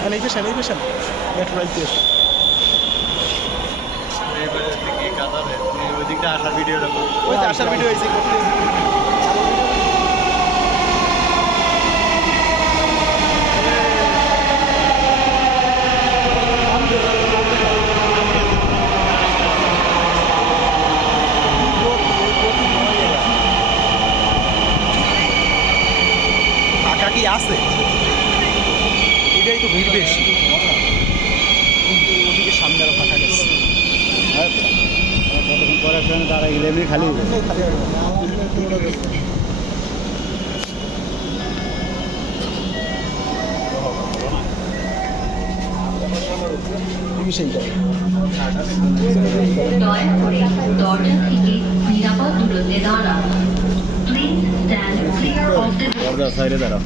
আর এই পেশান এই পেশান মেট্রো রাইতে এসে এইবারে থেকে কাতারে ওই দিকটা আসার ভিডিওটা ওই আসার ভিডিও হয়েছে কি আছে? তো ভিড় বেশি। কিন্তু ওদিকে সামনে আরও ফাঁকা গেছে। কতক্ষণ পরে ফ্রেন্ড দাঁড়ায় গেলে এমনি খালি দরজা সাইডে দাঁড়াও।